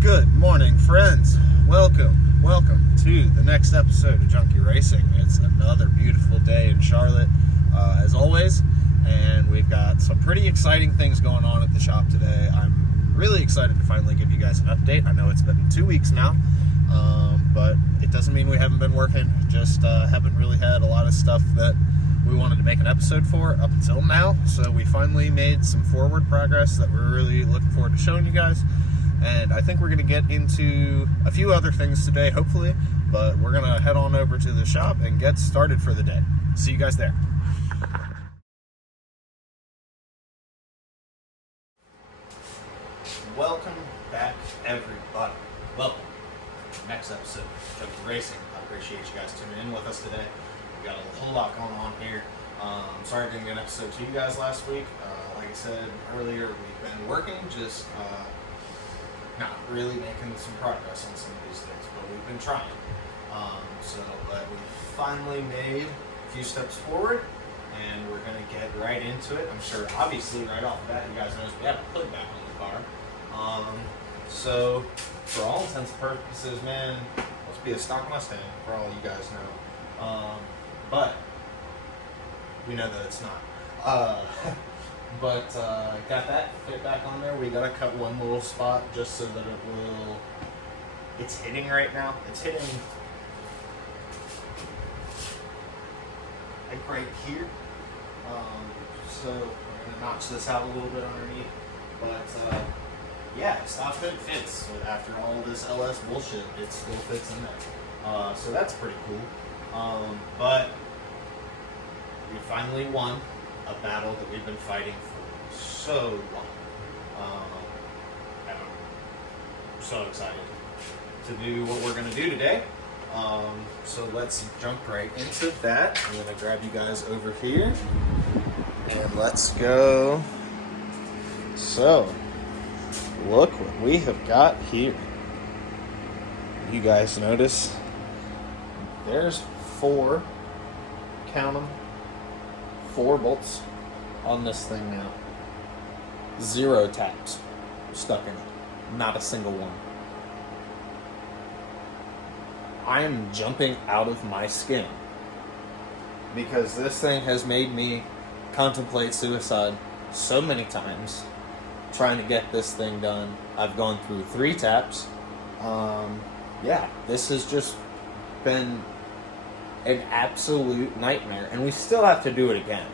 Good morning, friends. Welcome to the next episode of Junky Racing. It's another beautiful day in Charlotte, as always, and we've got some pretty exciting things going on at the shop today. I'm really excited to finally give you guys an update. I know it's been 2 weeks now, but it doesn't mean we haven't been working. Just haven't really had a lot of stuff that we wanted to make an episode for up until now. So we finally made some forward progress that we're really looking forward to showing you guys. And I think we're going to get into a few other things today, hopefully, but we're going to head on over to the shop and get started for the day. See you guys there. Welcome back, everybody. Welcome to the next episode of Junky Racing. I appreciate you guys tuning in with us today. We got a whole lot going on here. Sorry I didn't get an episode to you guys last week. Like I said earlier, we've been working, just not really making some progress on some of these things, but we've been trying. But we finally made a few steps forward, and we're going to get right into it. I'm sure, obviously, right off the bat, you guys noticed we have a hood back on the car. So, for all intents and purposes, man, let's be a stock Mustang, for all you guys know. But we know that it's not. But got that fit back on there. We gotta cut one little spot just so that it will. It's hitting right now. It's hitting like right here. So we're gonna notch this out a little bit underneath. But yeah, stop fit fits. So after all this LS bullshit, it still fits in there. So that's pretty cool. But we finally won a battle that we've been fighting for so long. And I'm so excited to do what we're going to do today. So let's jump right into that. I'm going to grab you guys over here and let's go. So, look what we have got here. You guys notice there's 4, count them, 4 bolts on this thing now. 0 taps stuck in it. Not a single one. I am jumping out of my skin because this thing has made me contemplate suicide so many times trying to get this thing done. I've gone through 3 taps. Yeah, this has just been an absolute nightmare, and we still have to do it again,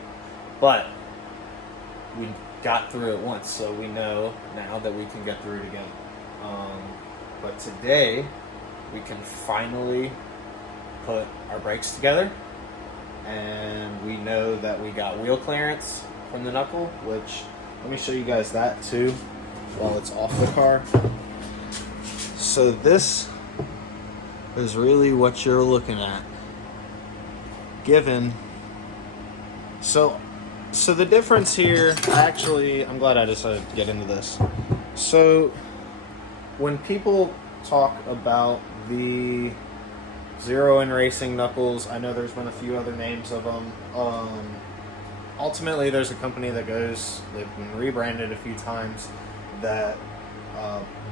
but we got through it once, so we know now that we can get through it again. But today we can finally put our brakes together, and we know that we got wheel clearance from the knuckle, which let me show you guys that too while it's off the car. So this is really what you're looking at. Given, so the difference here, actually, I'm glad I decided to get into this. So when people talk about the Zero in Racing knuckles, I know there's been a few other names of them. Ultimately, there's a company that they've been rebranded a few times, that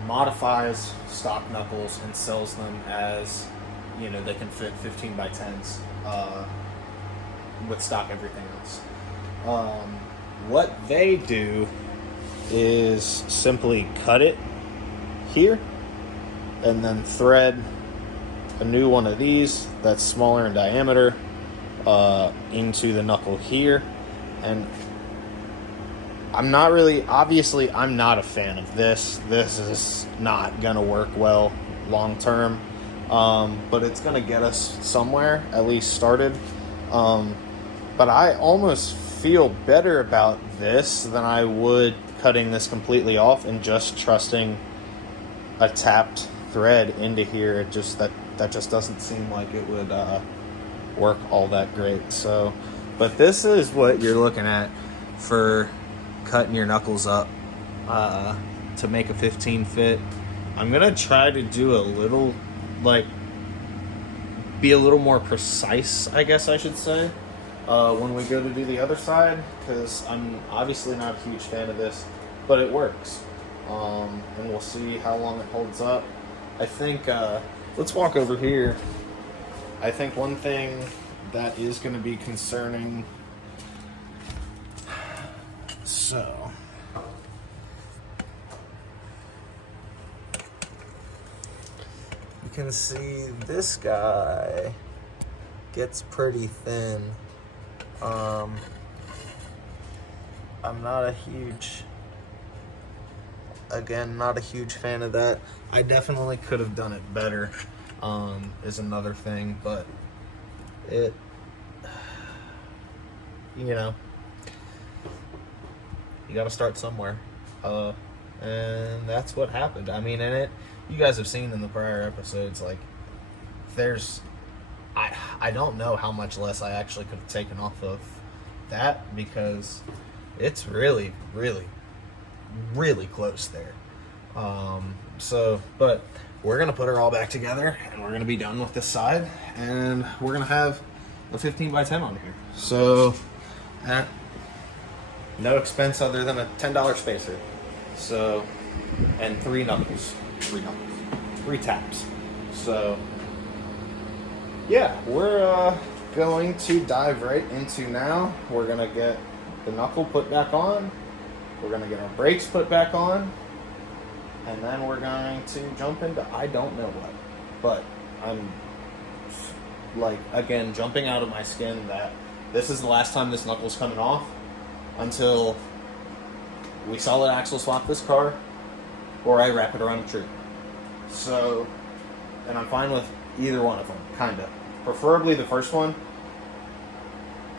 modifies stock knuckles and sells them as, you know, they can fit 15 by 10s. With stock everything else. What they do is simply cut it here and then thread a new one of these that's smaller in diameter into the knuckle here. And I'm not a fan of this. This is not gonna work well long term, but it's gonna get us somewhere, at least started. But I almost feel better about this than I would cutting this completely off and just trusting a tapped thread into here. It just that just doesn't seem like it would work all that great. So, but this is what you're looking at for cutting your knuckles up to make a 15 fit. I'm gonna try to do a little, be a little more precise, I guess I should say, when we go to do the other side, because I'm obviously not a huge fan of this, but it works. and we'll see how long it holds up. I think, let's walk over here. I think one thing that is going to be concerning, so you can see this guy gets pretty thin. I'm not a huge fan of that. I definitely could have done it better, is another thing, but it, you know, you gotta start somewhere, and that's what happened. I mean, you guys have seen in the prior episodes, like, I don't know how much less I actually could have taken off of that, because it's really, really, really close there. But we're going to put her all back together, and we're going to be done with this side, and we're going to have a 15 by 10 on here. So, at no expense other than a $10 spacer. So, and 3 taps. So, yeah, we're going to dive right into now. We're going to get the knuckle put back on. We're going to get our brakes put back on. And then we're going to jump into I don't know what. But I'm, like, again, jumping out of my skin that this is the last time this knuckle's coming off until we solid axle swap this car or I wrap it around a tree. So, and I'm fine with either one of them, kind of. Preferably the first one.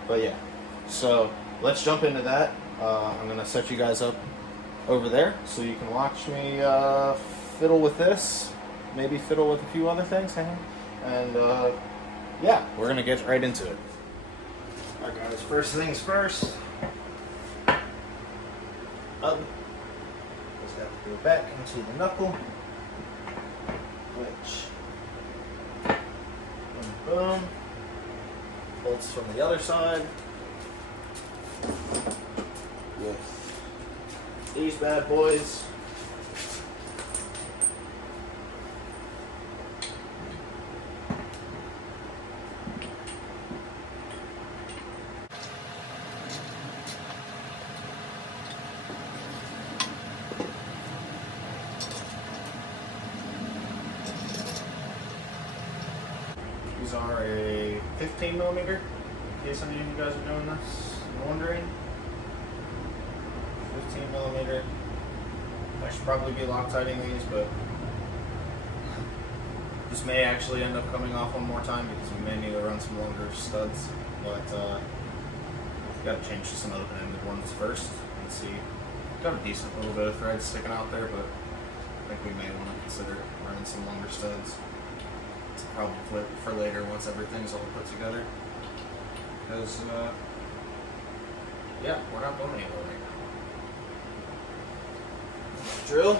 But yeah. So, let's jump into that. I'm going to set you guys up over there so you can watch me fiddle with this. Maybe fiddle with a few other things. And yeah, we're going to get right into it. Alright guys, first things first. Just have to go back into the knuckle. Which, boom. Bolts from the other side. With these bad boys. These are a 15 millimeter, in case any of you guys are doing this and wondering. 15 millimeter. I should probably be Loctiting these, but this may actually end up coming off one more time because we may need to run some longer studs. But we've got to change to some open-ended ones first and see. Got a decent little bit of thread sticking out there, but I think we may want to consider running some longer studs. It's probably for later once everything's all put together. Because, yeah, we're not going anywhere right now. Drill.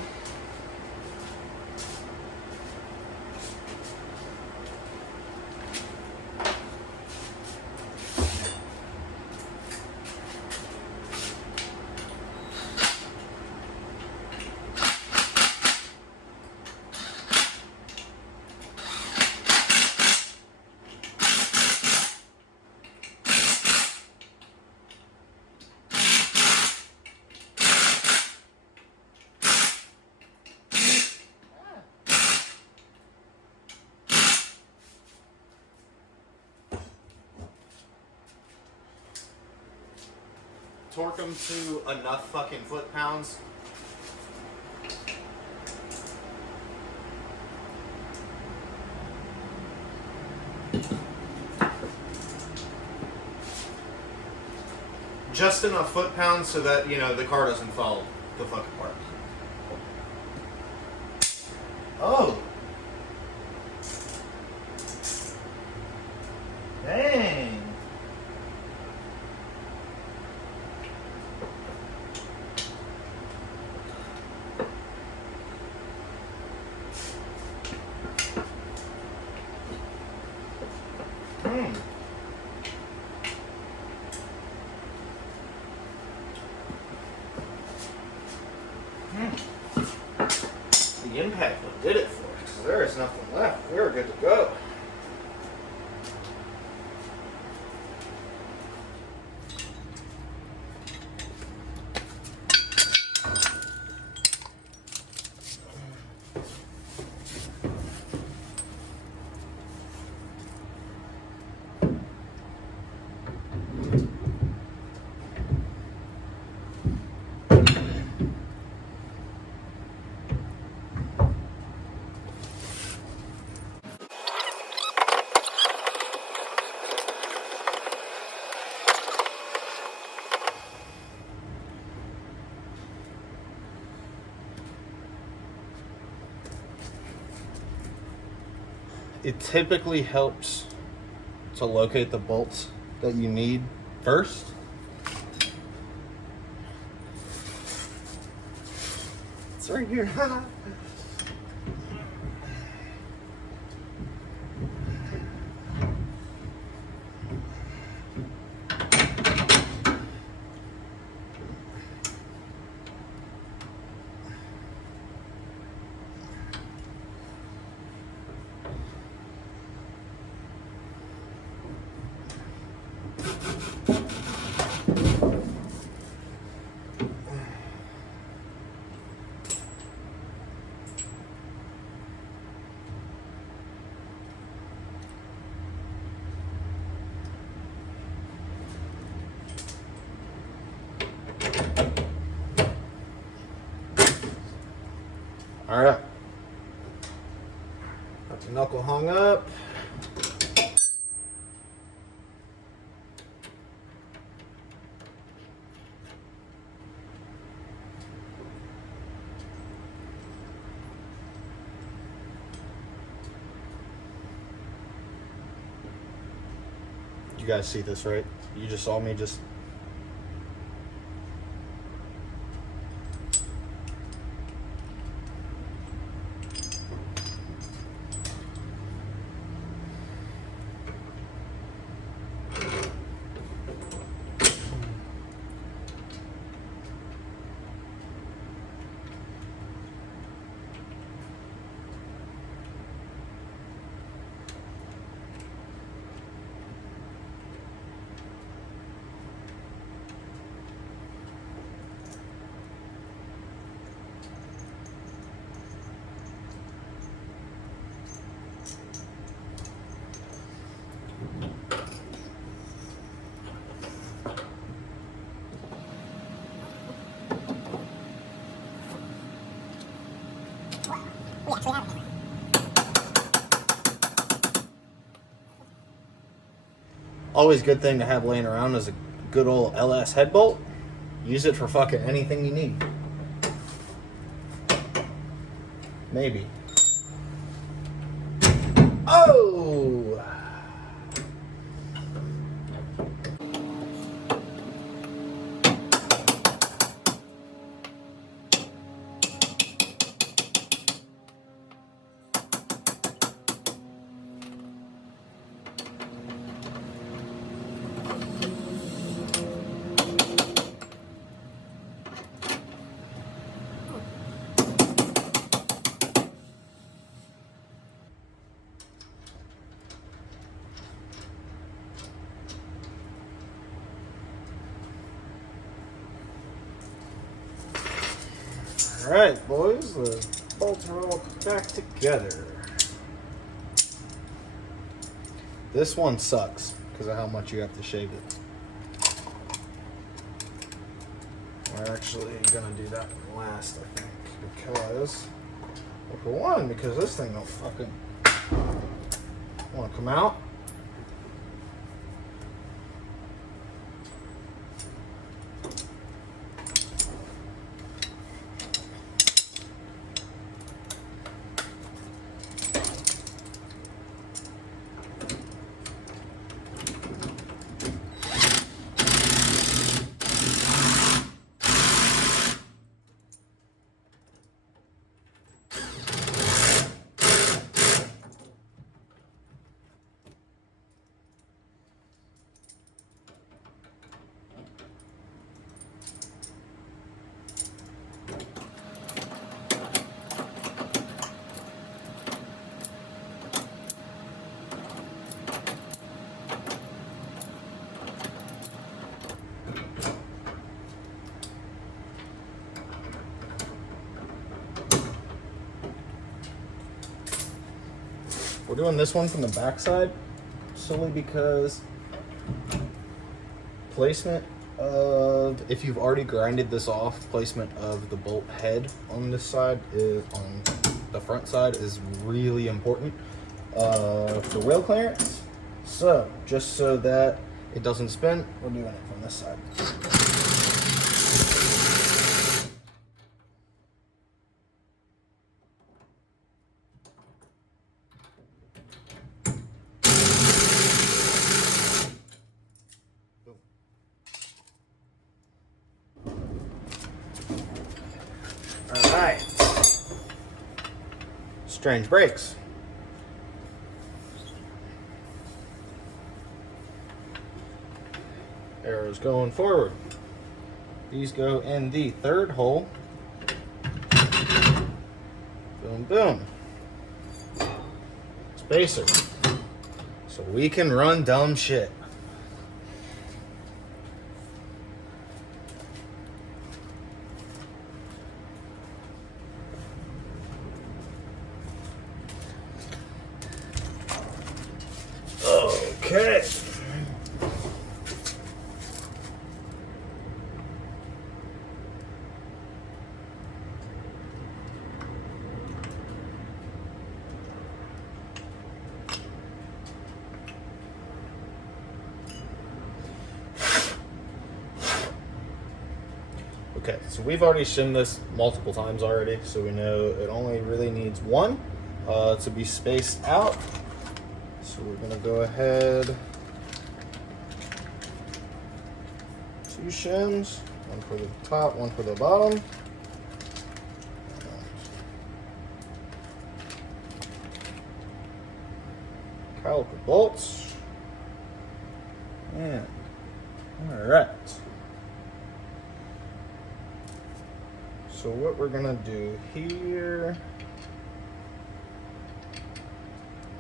Torque them to enough fucking foot-pounds. Just enough foot-pounds so that, you know, the car doesn't fall the fuck apart. Oh! Dang! impact what did it for us. There is nothing left. We're good to go. It typically helps to locate the bolts that you need first. It's right here. All right. Got the knuckle hung up. You guys see this, right? You just saw me just... Always good thing to have laying around is a good old LS head bolt. Use it for fucking anything you need. Maybe. Oh! Alright, boys, the bolts are all back together. This one sucks because of how much you have to shave it. We're actually gonna do that one last, I think, because, well, for one, because this thing don't fucking want to come out. We're doing this one from the back side solely because placement of, if you've already grinded this off, placement of the bolt head on this side is, on the front side, is really important for wheel clearance. So just so that it doesn't spin, we're doing it from this side. All right. Strange brakes. Arrows going forward. These go in the third hole. Boom, boom. Spacer. So we can run dumb shit. Okay. Okay, so we've already shimmed this multiple times already, so we know it only really needs one to be spaced out. So we're gonna go ahead, 2 shims, one for the top, one for the bottom. Caliper bolts. And all right. So what we're gonna do here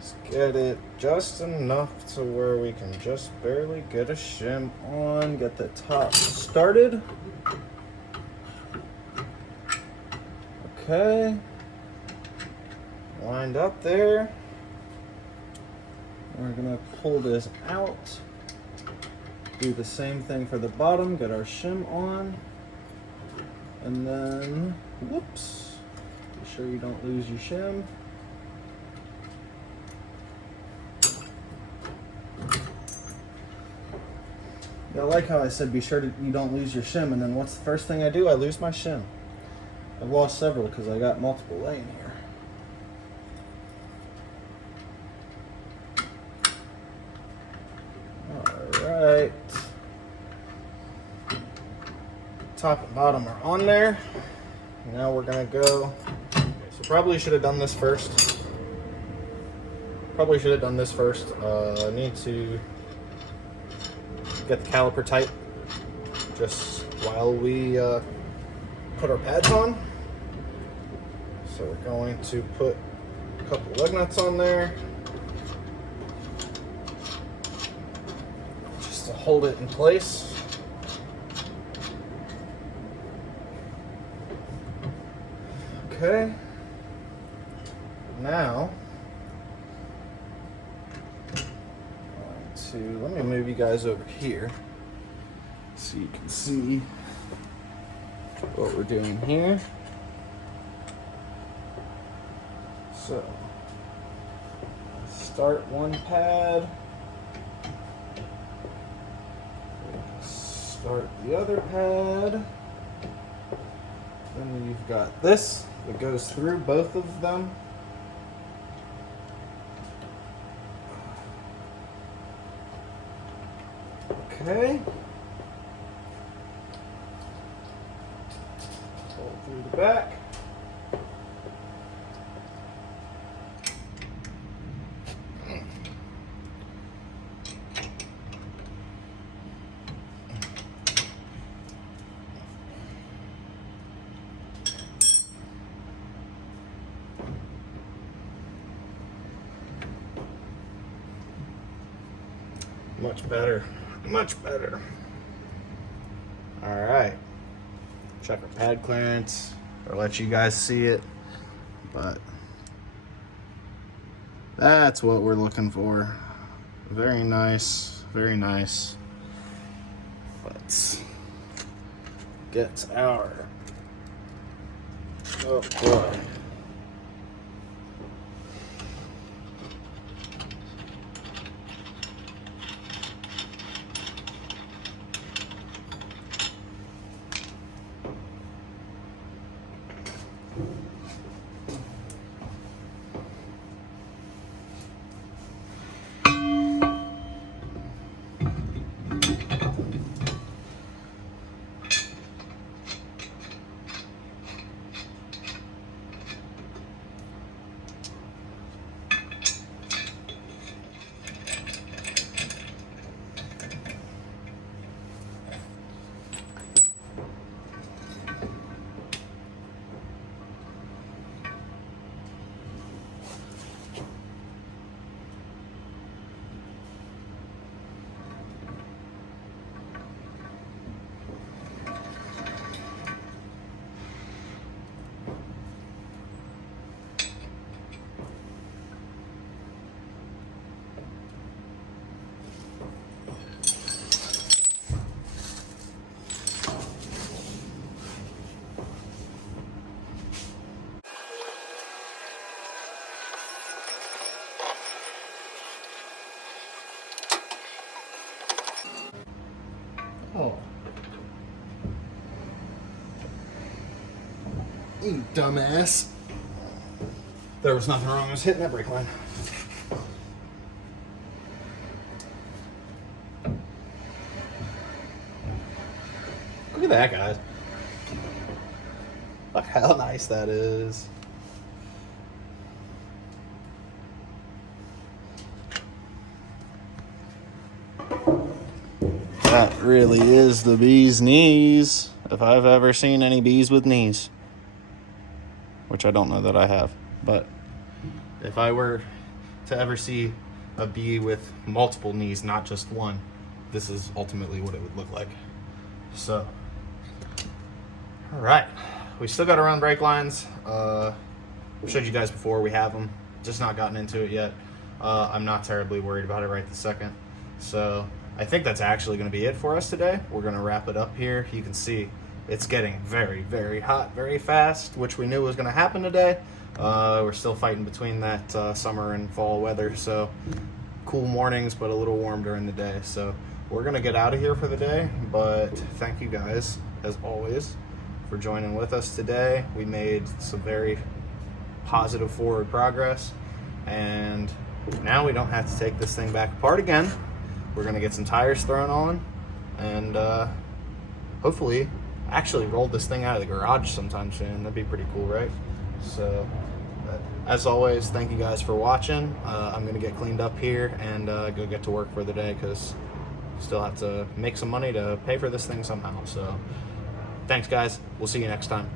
is get it just enough to where we can just barely get a shim on, get the top started. Okay. Lined up there. We're gonna pull this out. Do the same thing for the bottom, get our shim on. And then, whoops, be sure you don't lose your shim. Yeah, I like how I said be sure you don't lose your shim, and then what's the first thing I do? I lose my shim. I've lost several because I got multiple laying here. Alright. Top and bottom are on there. Now we're gonna go. Okay, so probably should have done this first. I need to get the caliper tight just while we put our pads on. So we're going to put a couple lug nuts on there just to hold it in place. Okay, now let me move you guys over here so you can see what we're doing here. So start one pad, start the other pad, then you've got this that goes through both of them. Okay. Pull through the back. Much better, much better. All right, check our pad clearance, or let you guys see it, but That's what we're looking for. Very nice, very nice. Let's get our, oh boy. Oh. You dumbass. There was nothing wrong. I was hitting that brake line. Look at that, guys. Look how nice that is. That really is the bee's knees, if I've ever seen any bees with knees. Which I don't know that I have. But if I were to ever see a bee with multiple knees, not just one, this is ultimately what it would look like. So, all right. We still got to run brake lines. I showed you guys before, we have them. Just not gotten into it yet. I'm not terribly worried about it right this second. So I think that's actually going to be it for us today. We're going to wrap it up here. You can see it's getting very, very hot very fast, which we knew was going to happen today. We're still fighting between that summer and fall weather, so cool mornings but a little warm during the day. So we're going to get out of here for the day, but thank you guys, as always, for joining with us today. We made some very positive forward progress, and now we don't have to take this thing back apart again. We're going to get some tires thrown on and hopefully actually roll this thing out of the garage sometime soon. That'd be pretty cool, right? So as always, thank you guys for watching. I'm going to get cleaned up here and go get to work for the day, because still have to make some money to pay for this thing somehow. So thanks, guys. We'll see you next time.